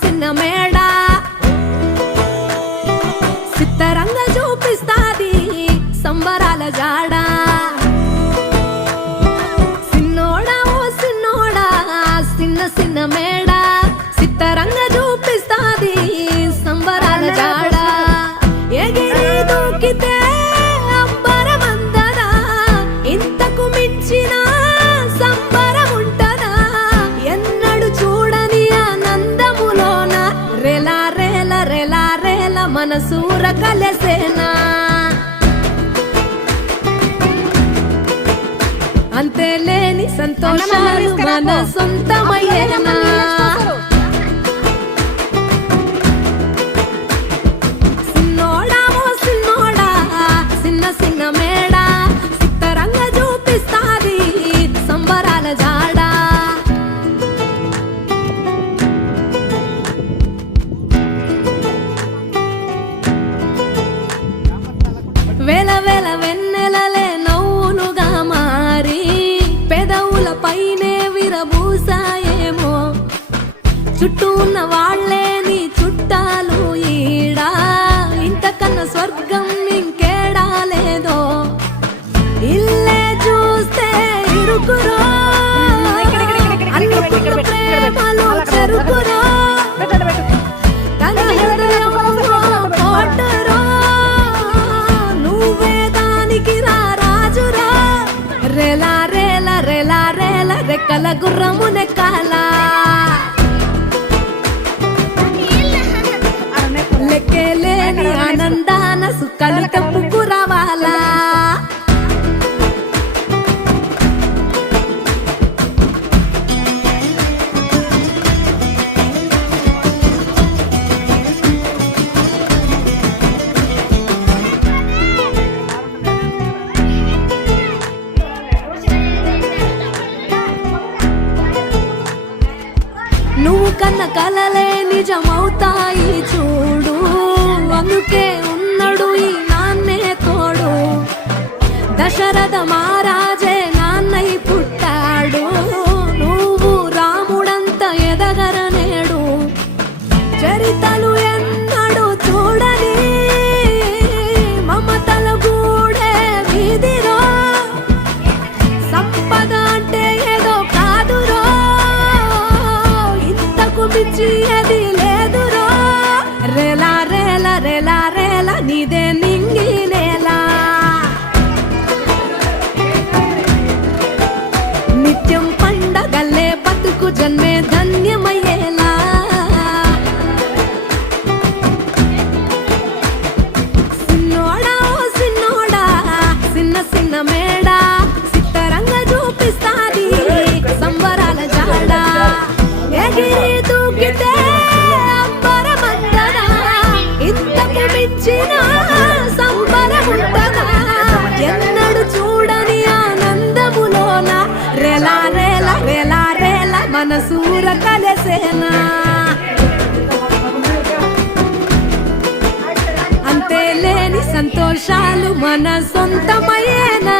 చిన్న మేడ సిత్తరంగా చూపిస్తాది సంబరాల జాడ సిన్నోడా ఓ సిన్నోడా చిన్న మేడ సిత్తరంగా చూపిస్తాది సంబరాల జాడ ఎగిరి దూకితే అంబరమందదా ఇంతకు మించిన సంబరం ఉంటదా ఎన్నడు చూడని ఆనందములోన రెలా రేల రెలా రేల మనసూర కలసేనా అంతే లేని సంతోషాలు మన సొంతమయ్యేనా సిన్నోడా ఓ సిన్నోడా చిన్న మేడ సిత్తరంగా చూపిస్తాది సంబరాల జాడ వేల వేల వెన్నెలలే నవ్వులుగా మారి పెదవుల పైనే విరబూసాయేమో చుట్టూ ఉన్న వాళ్లే నీ చుట్టాలు ఈడా ఇంతకన్నా స్వర్గం ఇంకేడా లేదో ఇల్లే చూస్తే ఇరుకురో అల్లుకున్న ప్రేమలో చెరుకురో తన హృదయం కోటరో నువ్వే దానికి రాజురా రేలా రేల రేలా రేల రెక్కల గుర్రము నెక్కాలా లెక్కలేని ఆనందాన సుఖాలు తెప్పుకు రావాలా నువ్వు కన్న కలలే నిజమవుతాయి చూడు అందుకే ఉన్నాడు ఈ నాన్నే తోడు దశరథ మహారాజే నాన్నై పుట్టాడు నువ్వు రాముడంత ఎదగరనేడు చరితలు ఎన్నడు చూడని మమతల గూడే వీధిరో సంపద అంటే ఏదో కాదురో ఇంతకు మించి అది లేదురో రేలా రేల రేలా రేల నీదే నింగి నేలా నిత్యం పండగల్లే బతుకు జన్మే ధన్యమయ్యేలా సిన్నోడా ఓ సిన్నోడా చిన్న మేడ సిత్తరంగా చూపిస్తాది సంబరాల జాడ ఎగిరి దూకితే అంబరమందదా ఇంతకు మించిన సంబరం ఉంటదా ఎన్నడు చూడని ఆనందములోన రెలా రేల రెలా రేల మనసూర కలసేనా అంతే లేని సంతోషాలు మన సొంతమయ్యేనా